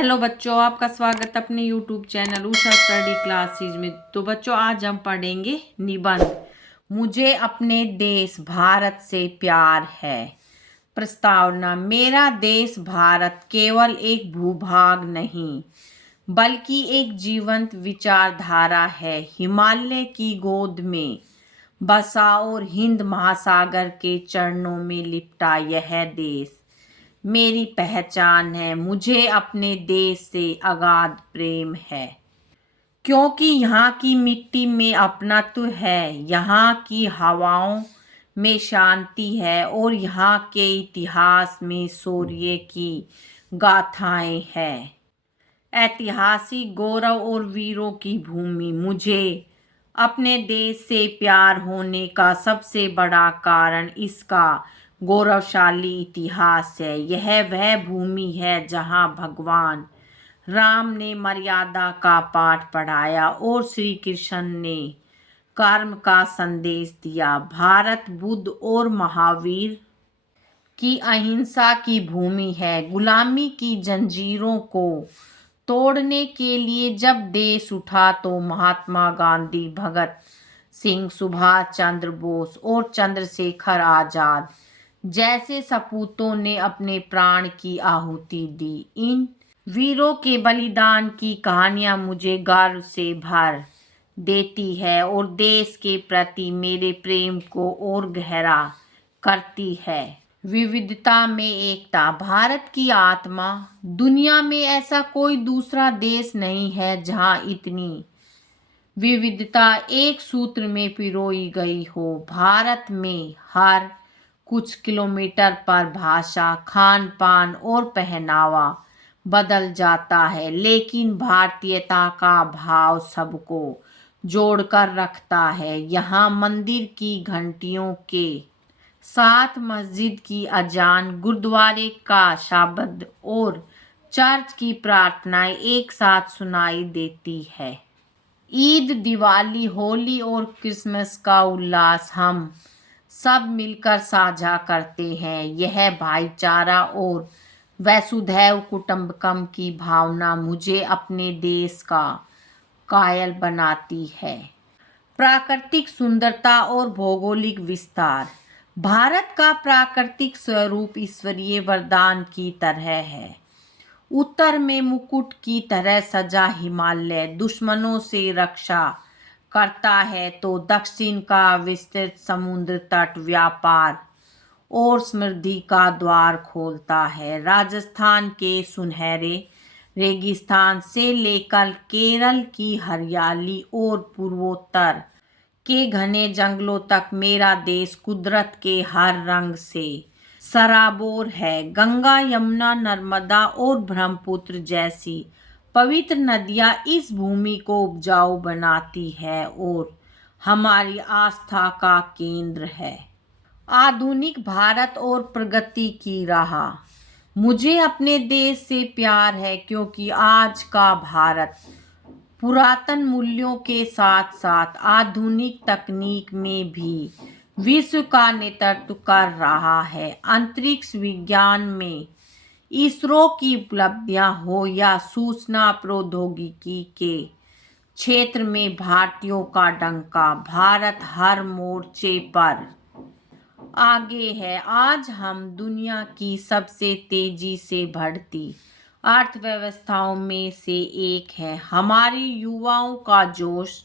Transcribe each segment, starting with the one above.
Hello बच्चों, आपका स्वागत अपने YouTube channel Usha study classes में। तो बच्चों, आज हम पढ़ेंगे निबंध मुझे अपने देश भारत से प्यार है। प्रस्तावना। मेरा देश भारत केवल एक भूभाग नहीं बल्कि एक जीवंत विचारधारा है। हिमालय की गोद में बसा और हिंद महासागर के चरणों में लिपटा यह देश मेरी पहचान है। मुझे अपने देश से अगाध प्रेम है क्योंकि यहाँ की मिट्टी में अपनत्व है, यहाँ की हवाओं में शांति है और यहाँ के इतिहास में शौर्य की गाथाएं हैं। ऐतिहासिक गौरव और वीरों की भूमि। मुझे अपने देश से प्यार होने का सबसे बड़ा कारण इसका गौरवशाली इतिहास है। यह वह भूमि है जहां भगवान राम ने मर्यादा का पाठ पढ़ाया और श्री कृष्ण ने कर्म का संदेश दिया। भारत बुद्ध और महावीर की अहिंसा की भूमि है। गुलामी की जंजीरों को तोड़ने के लिए जब देश उठा तो महात्मा गांधी, भगत सिंह, सुभाष चंद्र बोस और चंद्रशेखर आजाद जैसे सपूतों ने अपने प्राण की आहुति दी। इन वीरों के बलिदान की कहानियां मुझे गर्व से भर देती है और देश के प्रति मेरे प्रेम को और गहरा करती है। विविधता में एकता। भारत की आत्मा। दुनिया में ऐसा कोई दूसरा देश नहीं है जहां इतनी विविधता एक सूत्र में पिरोई गई हो। भारत में हर कुछ किलोमीटर पर भाषा, खान पान और पहनावा बदल जाता है, लेकिन भारतीयता का भाव सबको जोड़कर रखता है। यहाँ मंदिर की घंटियों के साथ मस्जिद की अजान, गुरुद्वारे का शब्द और चर्च की प्रार्थनाएं एक साथ सुनाई देती है। ईद, दिवाली, होली और क्रिसमस का उल्लास हम सब मिलकर साझा करते हैं। यह भाईचारा और वसुधैव कुटुंबकम की भावना मुझे अपने देश का कायल बनाती है। प्राकृतिक सुंदरता और भौगोलिक विस्तार। भारत का प्राकृतिक स्वरूप ईश्वरीय वरदान की तरह है। उत्तर में मुकुट की तरह सजा हिमालय दुश्मनों से रक्षा करता है, तो दक्षिण का विस्तृत समुद्र तट व्यापार और समृद्धि का द्वार खोलता है। राजस्थान के सुनहरे रेगिस्तान से लेकर केरल की हरियाली और पूर्वोत्तर के घने जंगलों तक मेरा देश कुदरत के हर रंग से सराबोर है। गंगा, यमुना, नर्मदा और ब्रह्मपुत्र जैसी पवित्र नदियां इस भूमि को उपजाऊ बनाती है और हमारी आस्था का केंद्र है। आधुनिक भारत और प्रगति की राह। मुझे अपने देश से प्यार है क्योंकि आज का भारत पुरातन मूल्यों के साथ साथ आधुनिक तकनीक में भी विश्व का नेतृत्व कर रहा है। अंतरिक्ष विज्ञान में इसरो की उपलब्धियां हो या सूचना प्रौद्योगिकी के क्षेत्र में भारतीयों का डंका, भारत हर मोर्चे पर आगे है। आज हम दुनिया की सबसे तेजी से बढ़ती अर्थव्यवस्थाओं में से एक है। हमारे युवाओं का जोश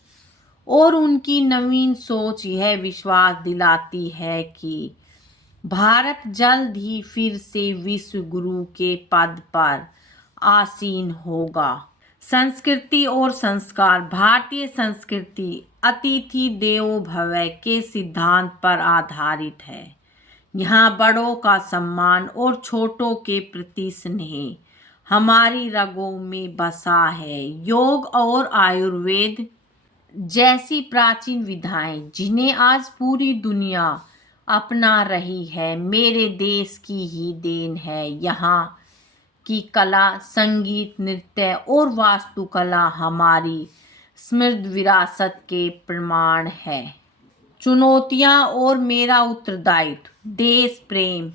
और उनकी नवीन सोच यह विश्वास दिलाती है कि भारत जल्द ही फिर से विश्व गुरु के पद पर आसीन होगा। संस्कृति और संस्कार। भारतीय संस्कृति अतिथि देवो भव के सिद्धांत पर आधारित है। यहाँ बड़ों का सम्मान और छोटों के प्रति स्नेह हमारी रगों में बसा है। योग और आयुर्वेद जैसी प्राचीन विधाएं जिन्हें आज पूरी दुनिया अपना रही है, मेरे देश की ही देन है। यहाँ की कला, संगीत, नृत्य और वास्तुकला हमारी समृद्ध विरासत के प्रमाण है। चुनौतियाँ और मेरा उत्तरदायित्व। देश प्रेम।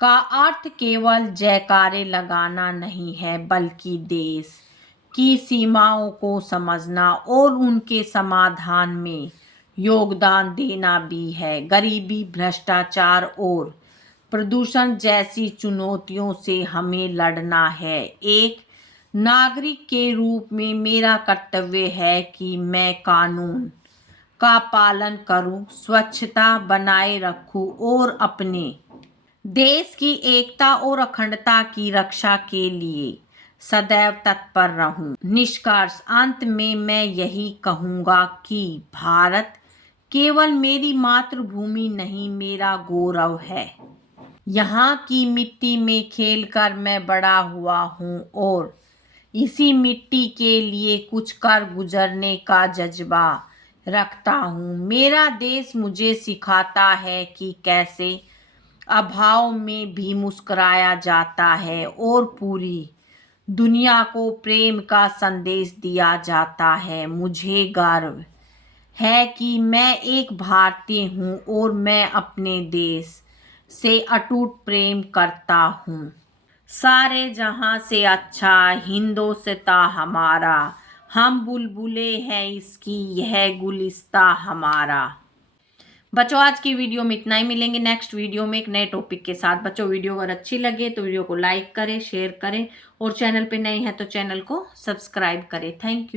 का अर्थ केवल जयकारे लगाना नहीं है, बल्कि देश की सीमाओं को समझना और उनके समाधान में योगदान देना भी है। गरीबी, भ्रष्टाचार और प्रदूषण जैसी चुनौतियों से हमें लड़ना है। एक नागरिक के रूप में मेरा कर्तव्य है कि मैं कानून का पालन करूं, स्वच्छता बनाए रखूं और अपने देश की एकता और अखंडता की रक्षा के लिए सदैव तत्पर रहूं। निष्कर्ष अंत में मैं यही कहूंगा कि भारत केवल मेरी मातृभूमि नहीं, मेरा गौरव है। यहाँ की मिट्टी में खेलकर मैं बड़ा हुआ हूँ और इसी मिट्टी के लिए कुछ कर गुजरने का जज्बा रखता हूँ। मेरा देश मुझे सिखाता है कि कैसे अभाव में भी मुस्कुराया जाता है और पूरी दुनिया को प्रेम का संदेश दिया जाता है। मुझे गर्व है कि मैं एक भारतीय हूँ और मैं अपने देश से अटूट प्रेम करता हूँ। सारे जहां से अच्छा हिंदोस्तां हमारा, हम बुलबुले हैं इसकी, यह गुलिस्ता हमारा। बच्चों आज की वीडियो में इतना ही, मिलेंगे नेक्स्ट वीडियो में एक नए टॉपिक के साथ। बच्चों वीडियो अगर अच्छी लगे तो वीडियो को लाइक करें, शेयर करें और चैनल पे नए हैं तो चैनल को सब्सक्राइब करें। Thank you.